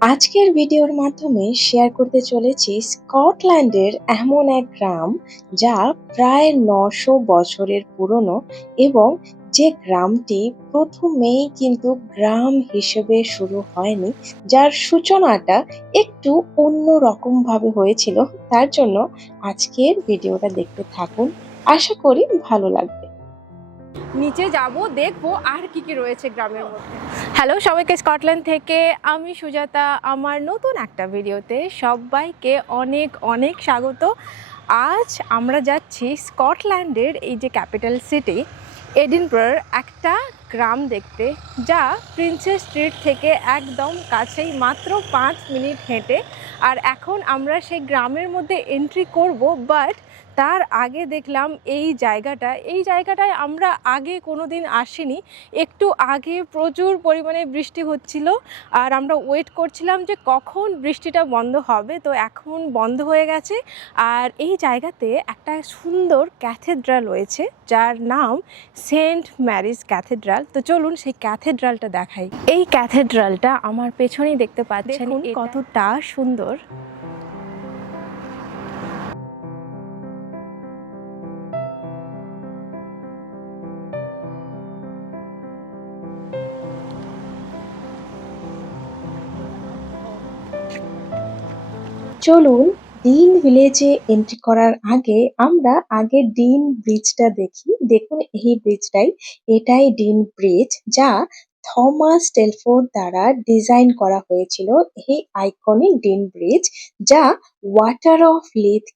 আজকের ভিডিওর মাধ্যমে শেয়ার করতে চলেছি স্কটল্যান্ডের এমন এক গ্রাম যা প্রায় নশো বছরের পুরনো এবং যে গ্রামটি প্রথমেই কিন্তু গ্রাম হিসেবে শুরু হয়নি, যার সূচনাটা একটু অন্য রকম ভাবে হয়েছিল। তার জন্য আজকের ভিডিওটা দেখতে থাকুন। আশা করি ভালো লাগবে। নিচে যাব, দেখব আর কি কি রয়েছে গ্রামের মধ্যে। হ্যালো সবাইকে স্কটল্যান্ড থেকে। আমি সুজাতা। আমার নতুন একটা ভিডিওতে সবাইকে অনেক অনেক স্বাগত। আজ আমরা যাচ্ছি স্কটল্যান্ডের এই যে ক্যাপিটাল সিটি এডিনব্রার একটা গ্রাম দেখতে, যা প্রিন্সেস স্ট্রিট থেকে একদম কাছেই মাত্র পাঁচ মিনিট হেঁটে। আর এখন আমরা সেই গ্রামের মধ্যে এন্ট্রি করব বাট তার আগে দেখলাম এই জায়গাটা। এই জায়গাটায় আমরা আগে কোনো দিন আসিনি। একটু আগে প্রচুর পরিমাণে বৃষ্টি হচ্ছিল আর আমরা ওয়েট করছিলাম যে কখন বৃষ্টিটা বন্ধ হবে। তো এখন বন্ধ হয়ে গেছে আর এই জায়গাতে একটা সুন্দর ক্যাথেড্রাল রয়েছে যার নাম সেন্ট ম্যারিজ ক্যাথেড্রাল। তো চলুন সেই ক্যাথেড্রালটা দেখাই। এই ক্যাথেড্রালটা আমার পেছনেই দেখতে পাচ্ছেন কতটা সুন্দর। চলুন ডিন ভিলেজে এন্ট্রি করার আগে আমরা আগে ডিন ব্রিজটা দেখি। দেখুন, এই ব্রিজটাই, এটাই ডিন ব্রিজ যা থমাস টেলফোর্ড দ্বারা ডিজাইন করা হয়েছিল। এই আইকনিক ডিন ব্রিজ যা ওয়াটার অফ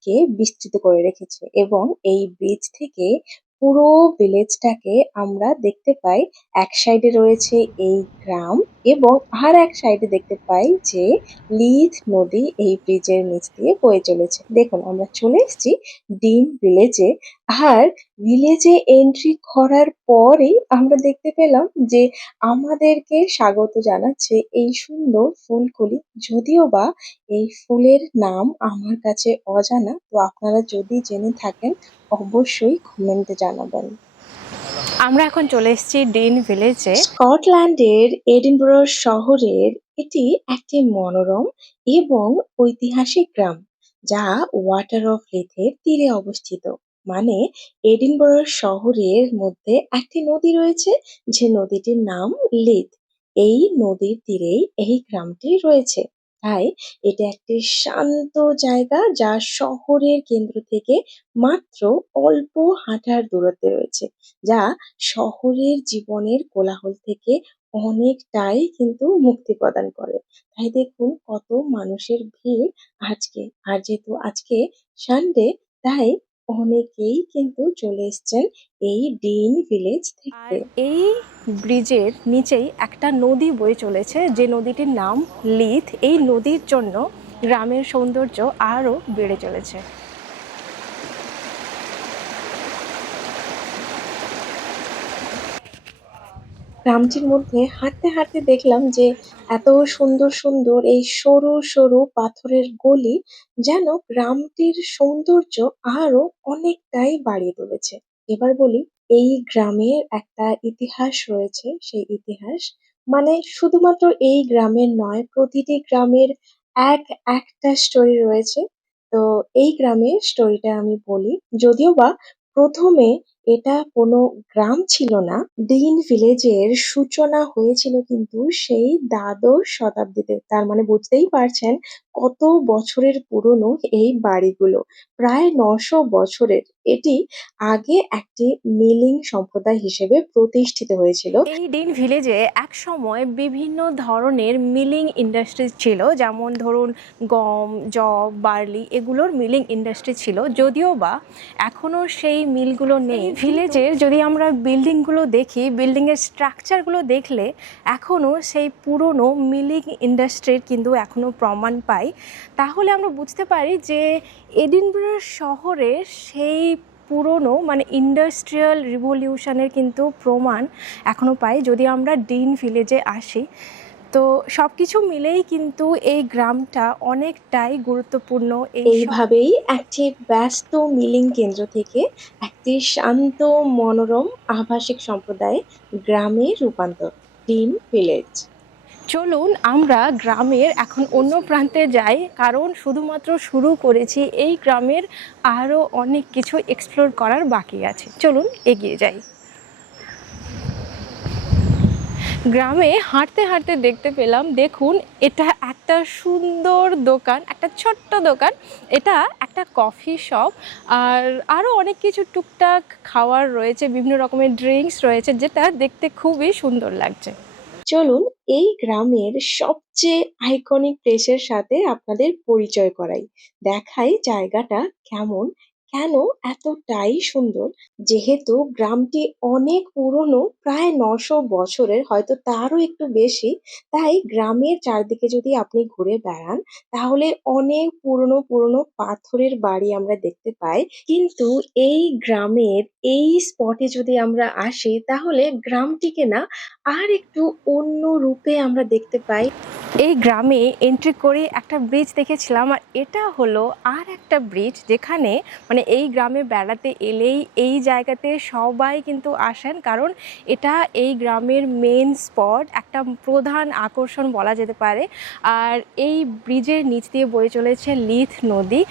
কে বিস্তৃত করে রেখেছে এবং এই ব্রিজ থেকে পুরো ভিলেজটাকে আমরা দেখতে পাই। এক সাইড -এ রয়েছে এই গ্রাম এবং আর এক সাইড -এ দেখতে পাই যে লিথ নদী এই ব্রিজ -এর নিচ দিয়ে বয়ে চলেছে। দেখুন, আমরা চলে এসেছি ভিলেজ ভিলেজে আর ভিলেজে এন্ট্রি করার পরেই আমরা দেখতে পেলাম যে আমাদেরকে স্বাগত জানাচ্ছে এই সুন্দর ফুলগুলি যদিও বা এই ফুলের নাম আমার কাছে অজানা তো আপনারা যদি জেনে থাকেন অবশ্যই কমেন্টে জানাবেন। আমরা এখন চলে এসেছি ডিন ভিলেজে স্কটল্যান্ডের এডিনবরো শহরের এটি একটি মনোরম এবং ঐতিহাসিক গ্রাম যা ওয়াটার অফ লেথের তীরে অবস্থিত। মানে এডিনবরো শহরের মধ্যে একটি নদী রয়েছে, যে নদীটির নাম লিথ এই নদীর তীরেই এই গ্রামটি রয়েছে। তাই এটা একটি শান্ত জায়গা যা শহরের কেন্দ্র থেকে মাত্র অল্প হাঁটার দূরত্বে রয়েছে, যা শহরের জীবনের কোলাহল থেকে অনেকটাই কিন্তু মুক্তি প্রদান করে। তাই দেখুন কত মানুষের ভিড় আজকে। আর যেহেতু আজকে সানডে তাই অনেকেই কিন্তু চলে এসছেন এই ডিন ভিলেজ থেকে। এই ব্রিজের নিচেই একটা নদী বয়ে চলেছে যে নদীটির নাম লিথ। এই নদীর জন্য গ্রামের সৌন্দর্য আরও বেড়ে চলেছে। গ্রামটির মধ্যে হাঁটতে হাঁটতে দেখলাম যে এত সুন্দর সুন্দর এই সরু সরু পাথরের গলি যেন গ্রামটির সৌন্দর্য আরও অনেকটাই বাড়িয়ে তুলেছে। এবার বলি, এই গ্রামের একটা ইতিহাস রয়েছে। সেই ইতিহাস মানে শুধুমাত্র এই গ্রামের নয়, প্রতিটি গ্রামের এক একটা স্টোরি রয়েছে। তো এই গ্রামের স্টোরিটা আমি বলি, যদিও বা প্রথমে এটা কোনো গ্রাম ছিল না। গ্রিন ভিলেজ -এর সূচনা হয়েছিল কিন্তু সেই দ্বাদশ শতাব্দীতে। তার মানে বুঝতেই পারছেন কত বছরের পুরনো এই বাড়িগুলো? প্রায় নশো বছরের। এটি আগে একটি মিলিং সম্প্রদায় হিসেবে প্রতিষ্ঠিত হয়েছিল। এই ডিন ভিলেজে এক সময় বিভিন্ন ধরনের মিলিং ইন্ডাস্ট্রি ছিল। যেমন ধরুন গম জব বার্লি এগুলোর মিলিং ইন্ডাস্ট্রি ছিল। যদিও বা এখনও সেই মিলগুলো নেই। ভিলেজের যদি আমরা বিল্ডিংগুলো দেখি বিল্ডিংয়ের স্ট্রাকচারগুলো দেখলে এখনও সেই পুরনো মিলিং ইন্ডাস্ট্রির কিন্তু এখনও প্রমাণ পাই তাহলে আমরা বুঝতে পারি যে এডিনব্রা শহরে সেই পুরনো মানে ইন্ডাস্ট্রিয়াল রিভলিউশনের কিন্তু প্রমাণ এখনও পাই, যদি আমরা ডিন ভিলেজে আসি। তো সব কিছু মিলেই কিন্তু এই গ্রামটা অনেকটাই গুরুত্বপূর্ণ এইভাবেই একটি ব্যস্ত মিলিং কেন্দ্র থেকে একটি শান্ত, মনোরম, আভাসিক সম্প্রদায় গ্রামে রূপান্তর, ডিন ভিলেজ। চলুন আমরা গ্রামের এখন অন্য প্রান্তে যাই, কারণ শুধুমাত্র শুরু করেছি এই গ্রামের আরও অনেক কিছু এক্সপ্লোর করার বাকি আছে। চলুন এগিয়ে যাই। গ্রামে হাঁটতে হাঁটতে দেখতে পেলাম, দেখুন এটা একটা সুন্দর দোকান, একটা ছোট্ট দোকান। এটা একটা কফি শপ আর আরও অনেক কিছু টুকটাক খাওয়ার রয়েছে, বিভিন্ন রকমের ড্রিঙ্কস রয়েছে, যেটা দেখতে খুবই সুন্দর লাগছে। চলুন এই গ্রামের সবচেয়ে আইকনিক প্লেসের সাথে আপনাদের পরিচয় করাই। দেখাই জায়গাটা কেমন কেন এতটাই সুন্দর? যেহেতু গ্রামটি অনেক পুরনো, প্রায় নশো বছরের, হয়তো তারও একটু বেশি। তাই গ্রামের চারদিকে যদি আপনি ঘুরে বেড়ান, তাহলে অনেক পুরনো পুরনো পাথরের বাড়ি আমরা দেখতে পাই। কিন্তু এই গ্রামের এই স্পটে যদি আমরা আসি, তাহলে গ্রামটিকে না আর একটু অন্য রূপে আমরা দেখতে পাই। এই গ্রামে এন্ট্রি করে একটা ব্রিজ দেখেছিলাম, আর এটা হলো আর একটা ব্রিজ যেখানে মানে এই গ্রামে বেড়াতে এলেই এই জায়গাতে সবাই কিন্তু আসেন। কারণ এটা এই গ্রামের মেন স্পট একটা প্রধান আকর্ষণ বলা যেতে পারে। আর এই ব্রিজের নিচ দিয়ে বয়ে চলেছে লিথ নদী।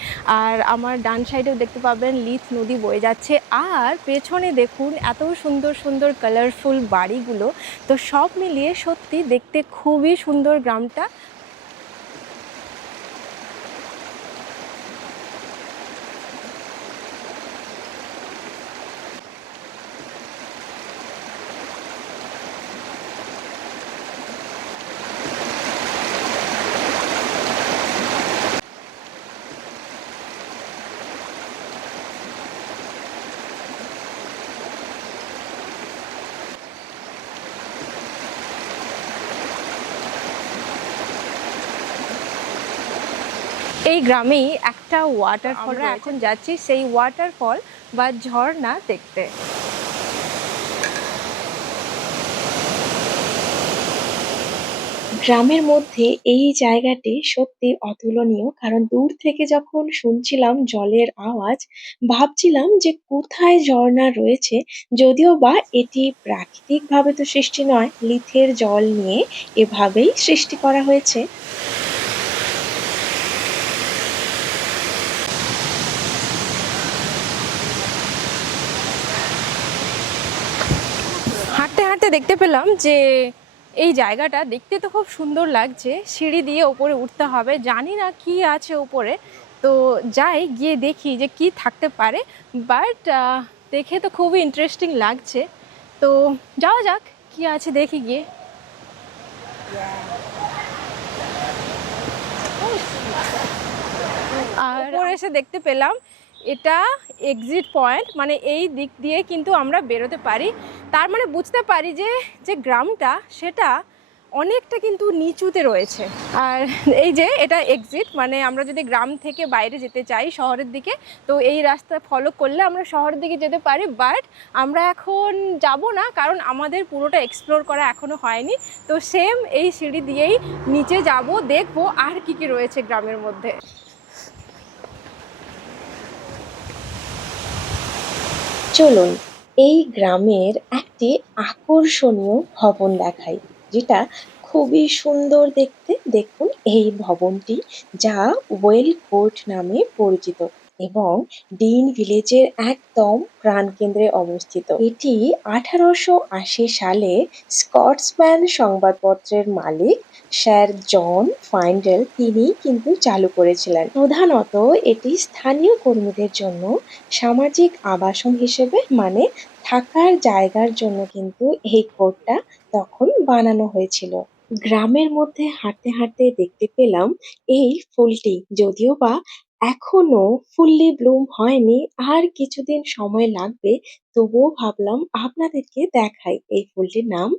আর আমার ডান সাইডেও দেখতে পাবেন, লিথ নদী বয়ে যাচ্ছে। আর পেছনে দেখুন, এত সুন্দর সুন্দর কালারফুল বাড়িগুলো। তো সব মিলিয়ে সত্যি দেখতে খুবই সুন্দর গ্রামটা। এই গ্রামেই একটা ওয়াটারফল এখন যাচ্ছি সেই ওয়াটারফল বা ঝর্ণা দেখতে। গ্রামের মধ্যে এই জায়গাটি সত্যি অতুলনীয় কারণ দূর থেকে যখন শুনছিলাম জলের আওয়াজ ভাবছিলাম যে কোথায় ঝর্ণা রয়েছে যদিও বা এটি প্রাকৃতিকভাবে তো সৃষ্টি নয় লিথের জল নিয়ে এভাবেই সৃষ্টি করা হয়েছে হাঁটতে হাঁটতে দেখতে পেলাম যে এই জায়গাটা দেখতে তো খুব সুন্দর লাগছে। সিঁড়ি দিয়ে ওপরে উঠতে হবে। জানি না কি আছে ওপরে। তো যাই গিয়ে দেখি যে কি থাকতে পারে। বাট দেখে তো খুবই ইন্টারেস্টিং লাগছে। তো যাওয়া যাক কি আছে দেখি গিয়ে। আর এসে দেখতে পেলাম এটা এক্সিট পয়েন্ট মানে এই দিক দিয়ে কিন্তু আমরা বেরোতে পারি। তার মানে বুঝতে পারি যে যে গ্রামটা, সেটা অনেকটা কিন্তু নিচুতে রয়েছে। আর এই যে এটা এক্সিট মানে আমরা যদি গ্রাম থেকে বাইরে যেতে চাই শহরের দিকে, তো এই রাস্তা ফলো করলে আমরা শহরের দিকে যেতে পারি বাট আমরা এখন যাব না, কারণ আমাদের পুরোটা এক্সপ্লোর করা এখনও হয়নি। তো সেম এই সিঁড়ি দিয়েই নিচে যাব, দেখব আর কি কি রয়েছে গ্রামের মধ্যে। চলুন এই গ্রামের একটি আকর্ষণীয় ভবন দেখাই, যেটা খুবই সুন্দর দেখতে। দেখুন এই ভবনটি, যা ওয়েল কোর্ট নামে পরিচিত এবং ডিন ভিলেজের একদম প্রাণকেন্দ্রে অবস্থিত। এটি আঠারোশো আশি সালে স্কটসম্যান সংবাদপত্রের মালিক স্যার জন ফাইন্ডেল, তিনি কিন্তু চালু করেছিলেন। প্রধানত এটি স্থানীয় কর্মীদের জন্য সামাজিক আবাসন হিসেবে মানে থাকার জায়গার জন্য কিন্তু এই কোর্টটা তখন বানানো হয়েছিল। গ্রামের মধ্যে হাঁটতে হাঁটতে দেখতে পেলাম এই ফুলটি, যদিও বা এখনও ফুললি ব্লুম হয়নি, আর কিছুদিন সময় লাগবে, তবুও ভাবলাম আপনাদেরকে দেখাই এই ফুলটির নাম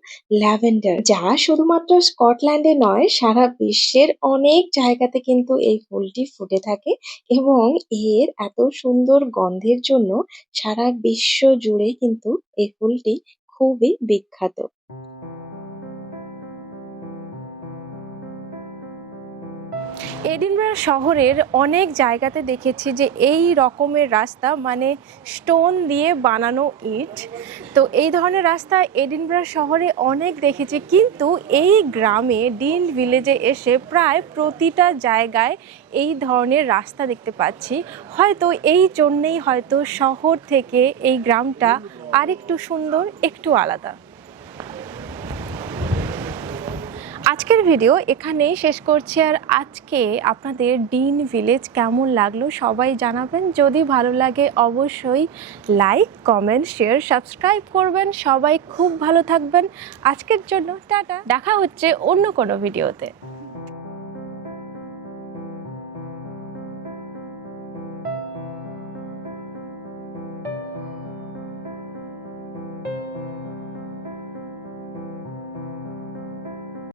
ল্যাভেন্ডার, যা শুধুমাত্র স্কটল্যান্ডে নয়, সারা বিশ্বের অনেক জায়গাতে কিন্তু এই ফুলটি ফুটে থাকে এবং এর এত সুন্দর গন্ধের জন্য সারা বিশ্ব জুড়ে কিন্তু এই ফুলটি খুবই বিখ্যাত। এডিনবরা শহরের অনেক জায়গাতে দেখেছি যে এই রকমের রাস্তা মানে স্টোন দিয়ে বানানো ইট। তো এই ধরনের রাস্তা এডিনবরা শহরে অনেক দেখেছি, কিন্তু এই গ্রামে, ডিন ভিলেজে এসে প্রায় প্রতিটা জায়গায় এই ধরনের রাস্তা দেখতে পাচ্ছি। হয়তো এই জন্যেই হয়তো শহর থেকে এই গ্রামটা আরেকটু সুন্দর, একটু আলাদা। আজকের ভিডিও এখানেই শেষ করছি আর আজকে আপনাদের ডিন ভিলেজ কেমন লাগল সবাই জানাবেন। যদি ভালো লাগে অবশ্যই লাইক কমেন্ট শেয়ার সাবস্ক্রাইব করবেন। সবাই খুব ভালো থাকবেন। আজকের জন্য টাটা। দেখা হচ্ছে অন্য কোনো ভিডিওতে